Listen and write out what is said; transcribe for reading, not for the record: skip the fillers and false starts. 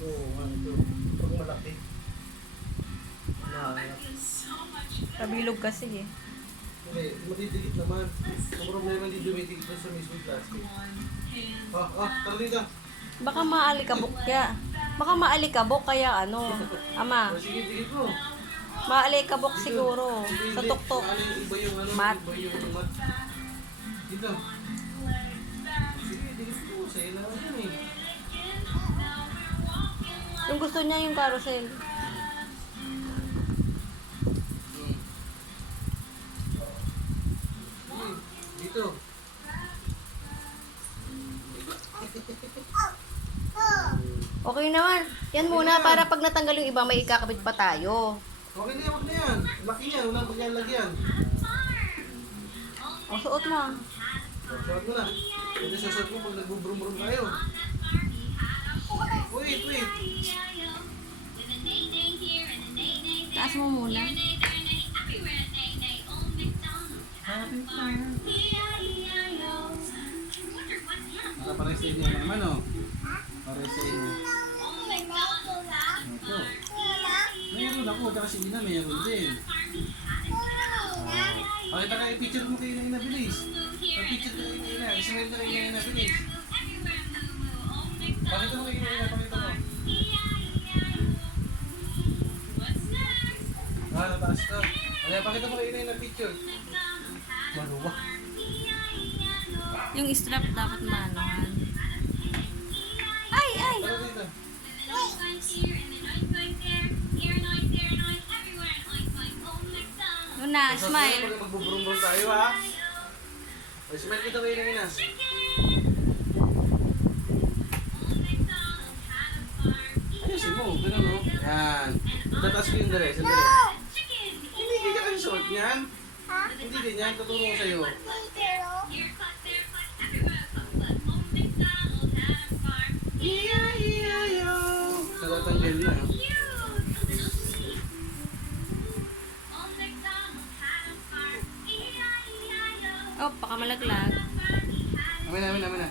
Oo, ano ito. Pag malaki. Kabilog kasi eh. Hindi, matidikit naman. Ang problema hindi dumidikit na sa mismo plastic. Tara dito. Baka maalikabok kaya. Baka maalikabok kaya ano. Ama, Sige, dikit mo. maalikabok siguro. Sa tuktok. Iba yung ano, Mat. iba yung mat. Dito. Sige, dikit mo. Sa'yo na yan eh. Yung gusto niya yung carousel. Dito. Okay naman. Yan muna para pag natanggal yung iba may ikakabit pa tayo. Okay na yan, wag na yan. Laki yan, walang paglalagyan. O, suot mo. Suot mo na. Pwede sasot mo pag nagbubrum-brum kayo. Wait. Taas mo muna. Para sa inyo naman, oh. Para sa inyo. Ito. Mayroon ako, tsaka si Ina mayroon din. Pakita ka, i-picture mo kayo na Ina, bilis. Pag-picture ka kayo na Ina, ismail ka kayo na Ina, bilis. Pakita mo kayo na Ina, pakita mo. Nataas ka. Pakita mo kayo na Ina, picture. Maluwa. Yung strap dapat manuhan. Ay! Tara dito. Luna, smile. Pag magbubrum-brum tayo, ha? Smile kita kayo na Ina. Ayusin mo, gano'n, no? Yan. Tataas ko yung dali, sandali. Hindi ganyan ang suot niyan. Hindi ganyan, tuturo ko sa'yo. Natatanggal na. Oh, baka malaglag. Amin na.